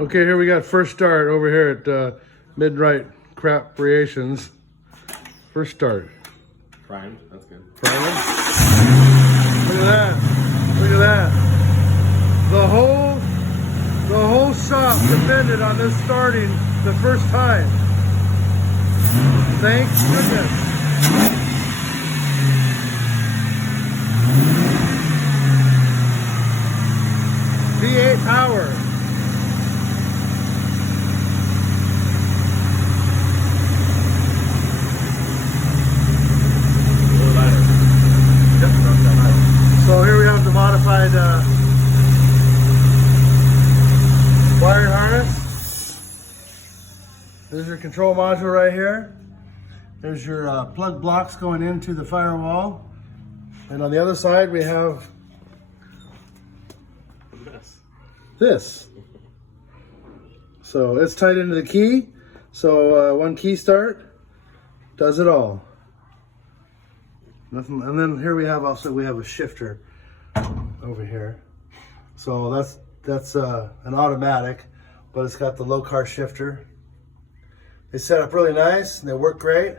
Okay, here we got first start over here at Midnight Crap Creations. First start. Primed, that's good. Primed. Look at that. Look at that. The whole shop depended on this starting the first time. Thank goodness. V8 power. So here we have the modified wiring harness. There's your control module right here. There's your plug blocks going into the firewall. And on the other side we have this. So it's tied into the key. So one key start does it all. Nothing, and then here we have a shifter over here. So that's an automatic, but it's got the low car shifter. They set up really nice and they work great,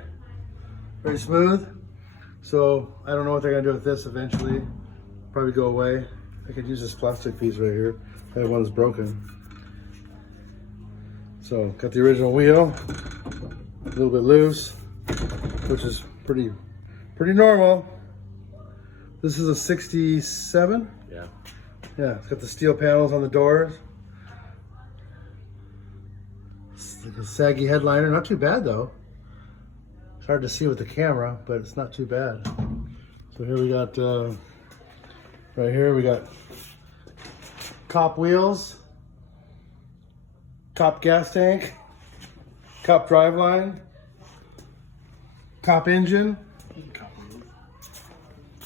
very smooth. So I don't know what they're gonna do with this eventually. Probably go away. I could use this plastic piece right here. I have one that's broken. So got the original wheel, a little bit loose, which is pretty normal. This is a 67? Yeah. Yeah, it's got the steel panels on the doors. It's like a saggy headliner, not too bad though. It's hard to see with the camera, but it's not too bad. So here we got, right here we got cop wheels, cop gas tank, cop driveline, cop engine.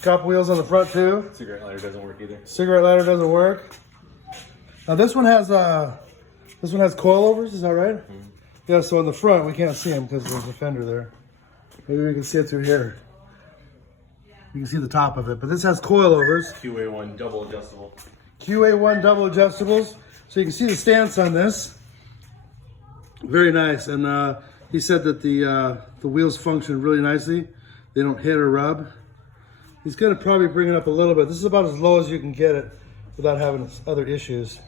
Cop wheels on the front too. Cigarette lighter doesn't work either. Cigarette lighter doesn't work. Now this one has coilovers. Is that right? Mm-hmm. Yeah. So in the front we can't see them because there's a fender there. Maybe we can see it through here. You can see the top of it, but this has coilovers. QA1 double adjustable. QA1 double adjustables. So you can see the stance on this. Very nice. And he said that the wheels function really nicely. They don't hit or rub. He's going to probably bring it up a little bit. This is about as low as you can get it without having other issues.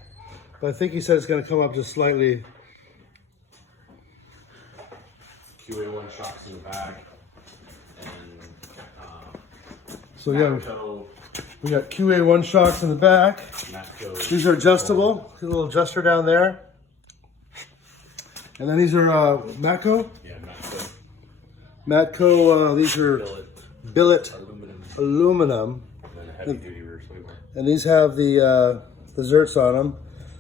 But I think he said it's going to come up just slightly. QA1 shocks in the back. And so yeah, we got QA1 shocks in the back. These are adjustable. There's a little adjuster down there. And then these are Matco. Yeah, Matco. Matco, these are billet aluminum. And then a heavy duty rear spoiler. And these have the zerts on them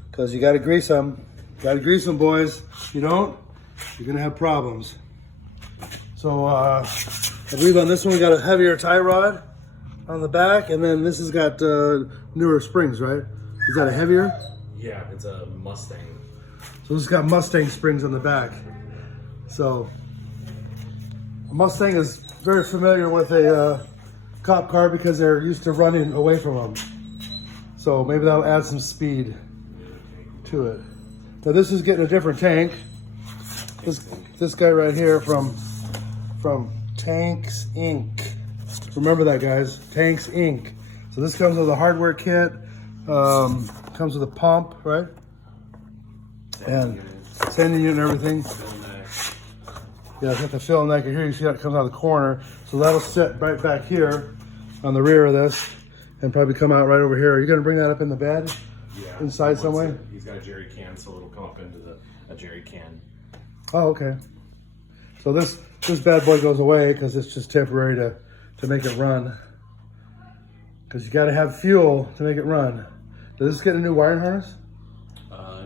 because you got to grease them. Got to grease them, boys. If you don't, you're gonna have problems. So I believe on this one we got a heavier tie rod on the back, and then this has got newer springs, right? Is that a heavier? Yeah, it's a Mustang. So this has got Mustang springs on the back. So a Mustang is very familiar with a cop car because they're used to running away from them. So maybe that'll add some speed to it. Now this is getting a different tank. This guy right here from Tanks Inc. Remember that, guys, Tanks Inc. So this comes with a hardware kit, comes with a pump, right? And sanding unit and everything. Yeah, it's got the fill neck here. You see that it comes out of the corner. So that'll sit right back here on the rear of this and probably come out right over here. Are you going to bring that up in the bed? Yeah. Inside somewhere? He's got a jerry can, so it'll come up into a jerry can. Oh, okay. So this bad boy goes away because it's just temporary to make it run. Because you got to have fuel to make it run. Does this get a new wiring harness?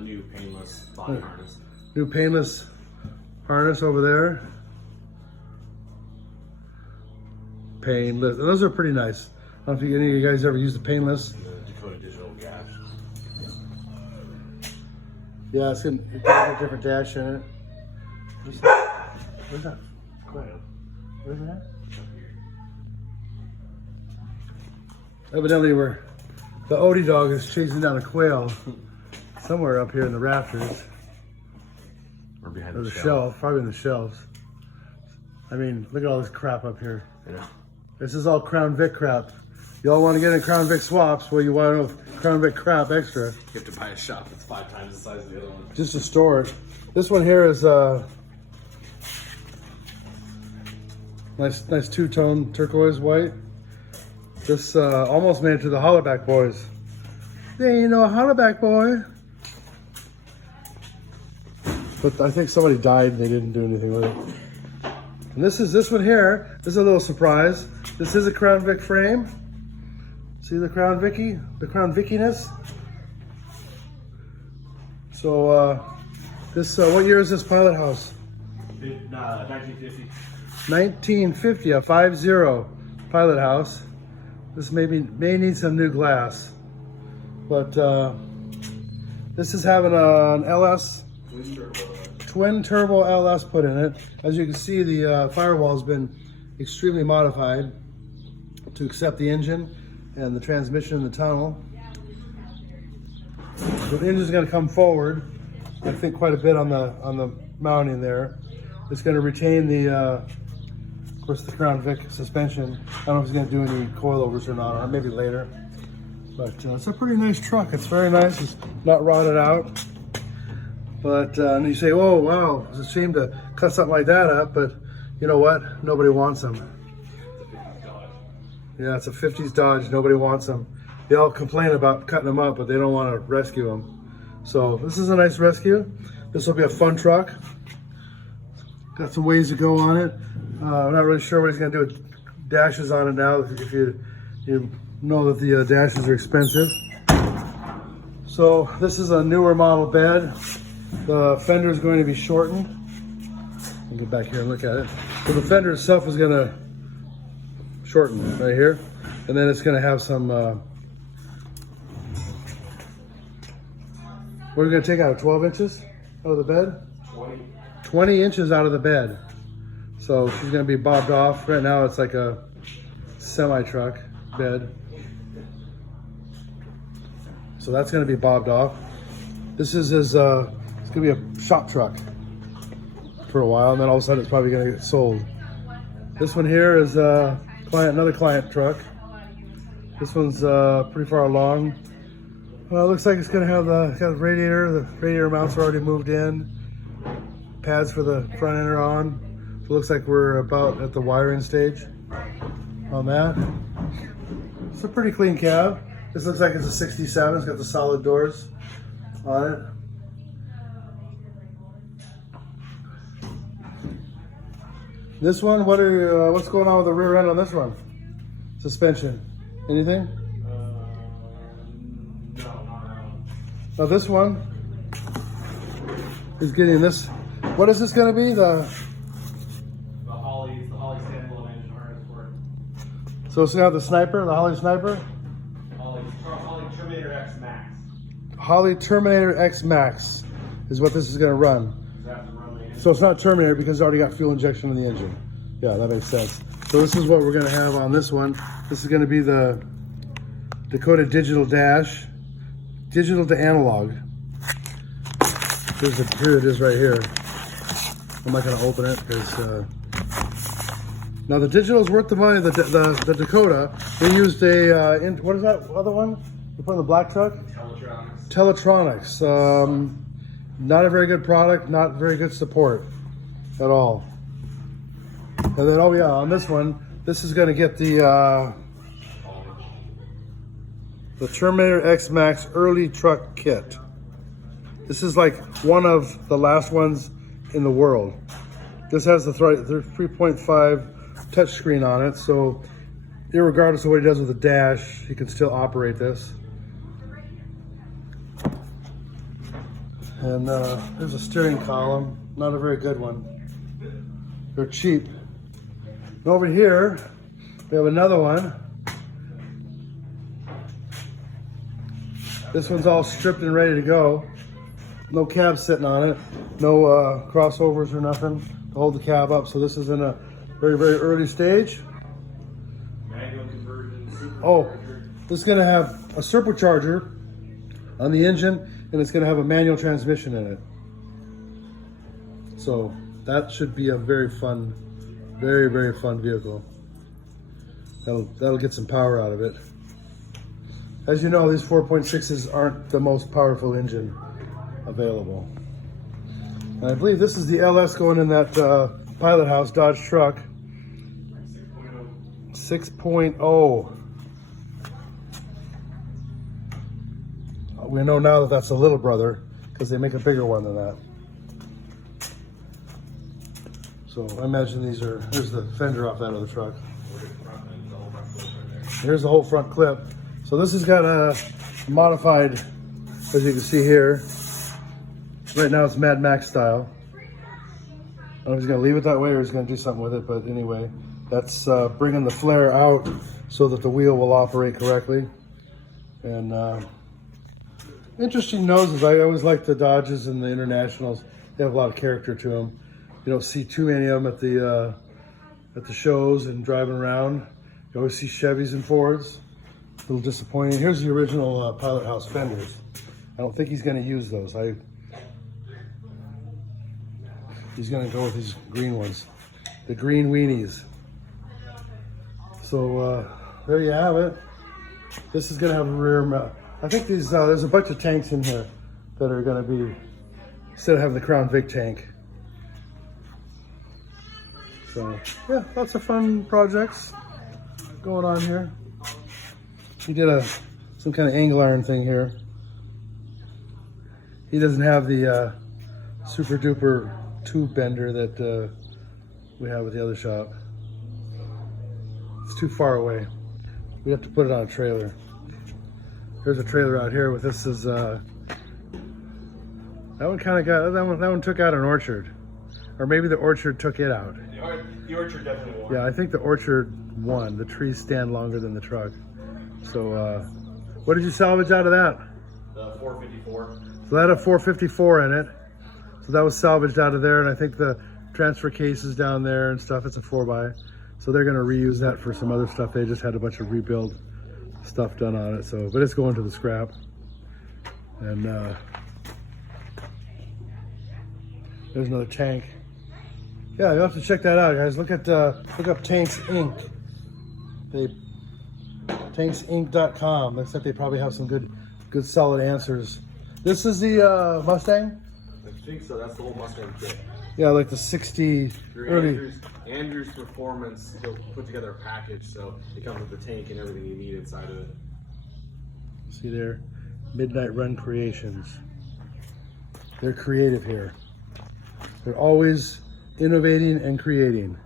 New painless body harness. New painless harness over there. Painless. Those are pretty nice. I don't know if any of you guys ever used the painless. The Dakota Digital gas. Yeah, it's got a different dash in it. Where's that? Go ahead. Where's that? Evidently, the Odie dog is chasing down a quail. somewhere up here in the rafters. Or behind Or the the shelf. shelf, probably in the shelves. I mean, look at all this crap up here. Yeah. This is all Crown Vic crap. Y'all want to get in Crown Vic swaps? Well, you want to know Crown Vic crap extra. You have to buy a shop that's 5 times the size of the other one. Just to store it. This one here is nice two-tone turquoise white. This almost made it to the Hollaback boys. They ain't no Hollaback boy. But I think somebody died and they didn't do anything with it. And this one here. This is a little surprise. This is a Crown Vic frame. See the Crown Vicky? The Crown Vickiness? So this what year is this pilot house? 1950. 1950, a 5-0 pilot house. This may need some new glass, but this is having an LS twin turbo LS put in it. As you can see, the firewall has been extremely modified to accept the engine and the transmission in the tunnel. The engine's going to come forward, I think, quite a bit on the mounting there. It's going to retain the, of course, the Crown Vic suspension. I don't know if it's going to do any coilovers or not, or maybe later. But it's a pretty nice truck. It's very nice. It's not rotted out. But and you say, "Oh, wow, it's a shame to cut something like that up." But you know what? Nobody wants them. Yeah, it's a 50s Dodge. Nobody wants them. They all complain about cutting them up, but they don't want to rescue them. So this is a nice rescue. This will be a fun truck. Got some ways to go on it. I'm not really sure what he's going to do with dashes on it now. If you know that the dashes are expensive. So this is a newer model bed. The fender is going to be shortened. I'll get back here and look at it. So the fender itself is going to shorten right here, and then it's going to have some. We're going to take out 12 inches out of the bed. 20 inches out of the bed. So she's going to be bobbed off. Right now it's like a semi-truck bed. So that's going to be bobbed off. This is his, it's going to be a shop truck for a while, and then all of a sudden it's probably going to get sold. This one here is another client truck. This one's pretty far along. Looks like it's going to have the radiator. The radiator mounts are already moved in. Pads for the front end are on. So it looks like we're about at the wiring stage on that. It's a pretty clean cab. This looks like it's a 67. It's got the solid doors on it. This one, what's going on with the rear end on this one? Suspension. Anything? No, not really. Now this one is getting this. What is this going to be? The Holly standalone engine harness for it. So it's going to have the sniper, the Holly sniper. Holly Terminator X Max. Holly Terminator X Max is what this is going to run. Does that have to run the engine? So it's not Terminator because it's already got fuel injection in the engine. Yeah, that makes sense. So this is what we're going to have on this one. This is going to be the Dakota Digital Dash, digital to analog. Here it is right here. I'm not going to open it because now the digital is worth the money. The Dakota, they used a what is that other one you put in the black truck? Teletronics. Not a very good product. Not very good support at all. And then oh yeah, on this one, this is going to get the Terminator X Max early truck kit. This is like one of the last ones in the world. This has the 3.5 touchscreen on it, so irregardless of what he does with the dash, he can still operate this. And there's a steering column, not a very good one. They're cheap. And over here, we have another one. This one's all stripped and ready to go. No cab sitting on it, no crossovers or nothing to hold the cab up. So this is in a very, very early stage. Manual conversion. Oh, this is going to have a supercharger on the engine and it's going to have a manual transmission in it. So that should be a very fun, very fun vehicle. That'll get some power out of it. As you know, these 4.6s aren't the most powerful engine available. And I believe this is the LS going in that Pilot House Dodge truck. 6.0. We know now that that's a little brother because they make a bigger one than that. So I imagine these are, here's the fender off that other truck. Here's the whole front clip. So this has got a modified, as you can see here. Right now it's Mad Max style. I don't know if he's gonna leave it that way or he's gonna do something with it, but anyway, that's bringing the flare out so that the wheel will operate correctly. And interesting noses. I always like the Dodges and the Internationals. They have a lot of character to them. You don't see too many of them at the shows and driving around. You always see Chevys and Fords. A little disappointing. Here's the original Pilot House fenders. I don't think he's going to use those. He's going to go with these green ones, the green weenies. So there you have it. This is going to have a rear mount. I think these there's a bunch of tanks in here that are going to be, instead of having the Crown Vic tank. So yeah, lots of fun projects going on here. He did some kind of angle iron thing here. He doesn't have the super duper tube bender that we have at the other shop. It's too far away. We have to put it on a trailer. There's a trailer out here with this is that one kind of got that one took out an orchard, or maybe the orchard took it out. The orchard definitely won. Yeah, I think the orchard won. The trees stand longer than the truck. So what did you salvage out of that? The 454. So that had a 454 in it. So that was salvaged out of there, and I think the transfer cases down there and stuff, it's a 4x. So they're gonna reuse that for some other stuff. They just had a bunch of rebuild stuff done on it. So, but it's going to the scrap. And there's another tank. Yeah, you'll have to check that out, guys. Look up Tanks Inc. Tanksinc.com. Looks like they probably have some good solid answers. This is the Mustang? I think so. That's the whole Mustang kit. Yeah, like the 60 early. Andrew's Performance, he'll put together a package, so it comes with the tank and everything you need inside of it. See there, Midnight Run Creations. They're creative here. They're always innovating and creating.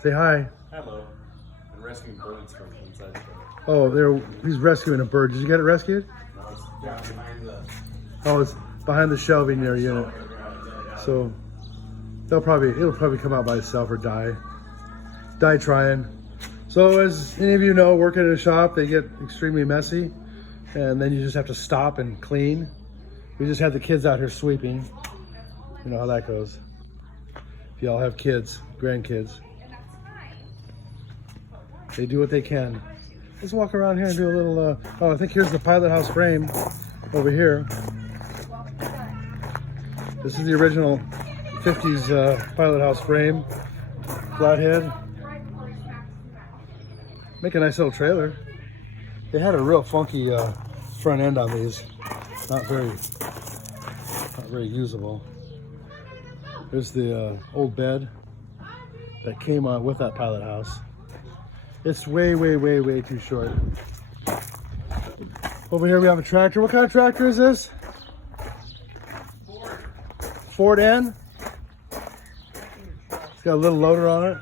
Say hi. Hello. I'm rescuing birds from inside the truck. Oh, he's rescuing a bird. Did you get it rescued? No, it's down behind the... Oh, it's behind the shelving near unit. So it'll probably come out by itself or die trying. So as any of you know, working at a shop, they get extremely messy, and then you just have to stop and clean. We just had the kids out here sweeping. You know how that goes. If y'all have kids, grandkids, they do what they can. Let's walk around here and do a little, oh, I think here's the Pilot House frame over here. This is the original 50s Pilot House frame, flathead. Make a nice little trailer. They had a real funky front end on these. Not very usable. There's the old bed that came on with that Pilot House. It's way too short. Over here we have a tractor. What kind of tractor is this? Ford N? It's got a little loader on it.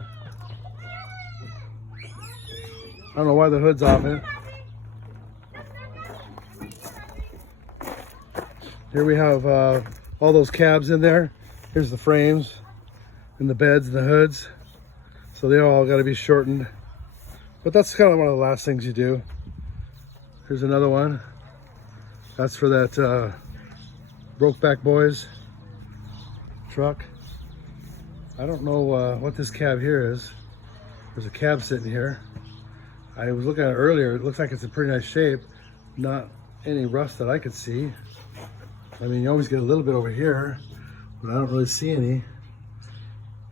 I don't know why the hood's off it. Here we have all those cabs in there. Here's the frames and the beds and the hoods. So they all got to be shortened. But that's kind of one of the last things you do. Here's another one. That's for that Brokeback Boys truck. I don't know what this cab here is. There's a cab sitting here. I was looking at it earlier. It looks like it's in pretty nice shape. Not any rust that I could see. I mean, you always get a little bit over here, but I don't really see any.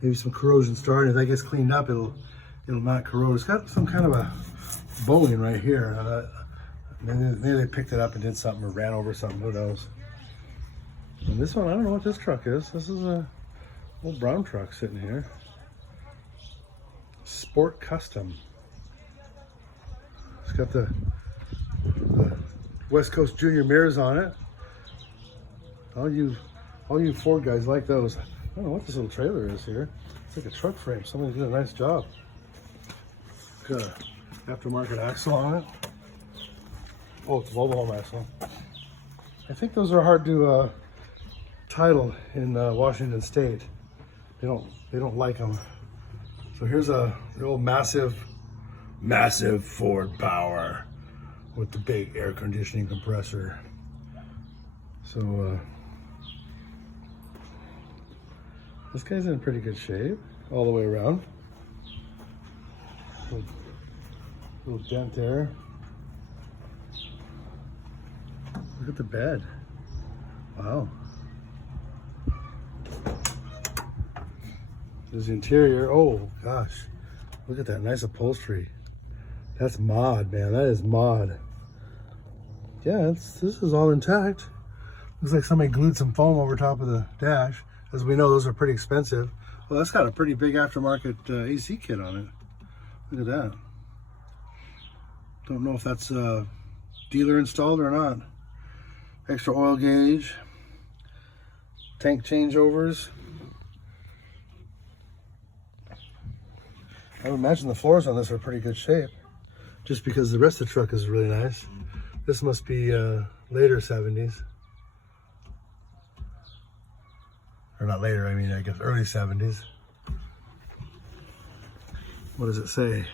Maybe some corrosion starting. If that gets cleaned up, it'll not corrode. It's got some kind of a bowing right here. Maybe they picked it up and did something or ran over something. Who knows? And this one, I don't know what this truck is. This is a old brown truck sitting here. Sport Custom. It's got the West Coast Junior mirrors on it. All you Ford guys like those. I don't know what this little trailer is here. It's like a truck frame. Somebody did a nice job. Got an aftermarket axle on it. Oh, it's a Volvo home axle. I think those are hard to title in Washington State. They don't like them. So here's the old massive Ford Power with the big air conditioning compressor. So this guy's in pretty good shape all the way around. Little dent there. Look at the bed. Wow. There's the interior. Oh gosh, look at that nice upholstery. That's mod, man. That is mod. Yeah, this is all intact. Looks like somebody glued some foam over top of the dash. As we know, those are pretty expensive. Well, that's got a pretty big aftermarket AC kit on it. Look at that. Don't know if that's dealer installed or not. Extra oil gauge. Tank changeovers. I would imagine the floors on this are pretty good shape, just because the rest of the truck is really nice. This must be later 70s. Or not later, I mean, I guess early 70s. What does it say?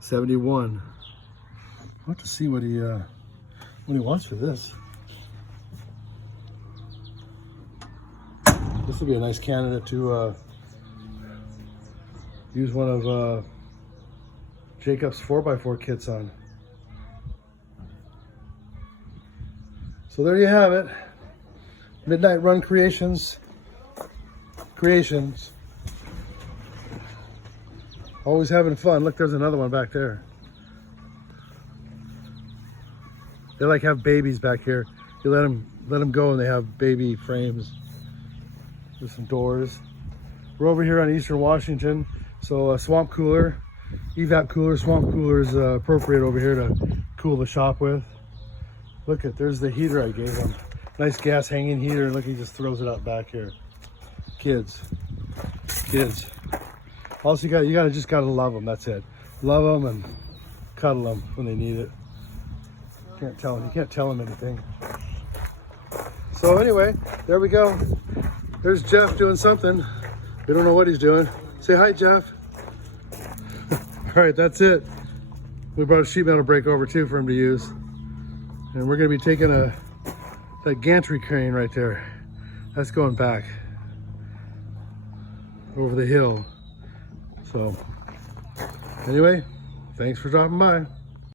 71. I want to see what he wants for this. This would be a nice candidate to use one of Jacob's 4x4 kits on. So there you have it. Midnight Run Creations. Always having fun. Look, there's another one back there. They like have babies back here. You let them go and they have baby frames with some doors. We're over here on Eastern Washington. So a swamp cooler, evap cooler, swamp cooler is appropriate over here to cool the shop with. Look at, there's the heater I gave him. Nice gas hanging heater. Look, he just throws it out back here. Kids. Also, you just gotta love them. That's it. Love them and cuddle them when they need it. You can't tell them anything. So anyway, there we go. There's Jeff doing something. We don't know what he's doing. Say hi, Jeff. All right, that's it. We brought a sheet metal brake over too for him to use. And we're gonna be taking that gantry crane right there. That's going back over the hill. So anyway, thanks for dropping by.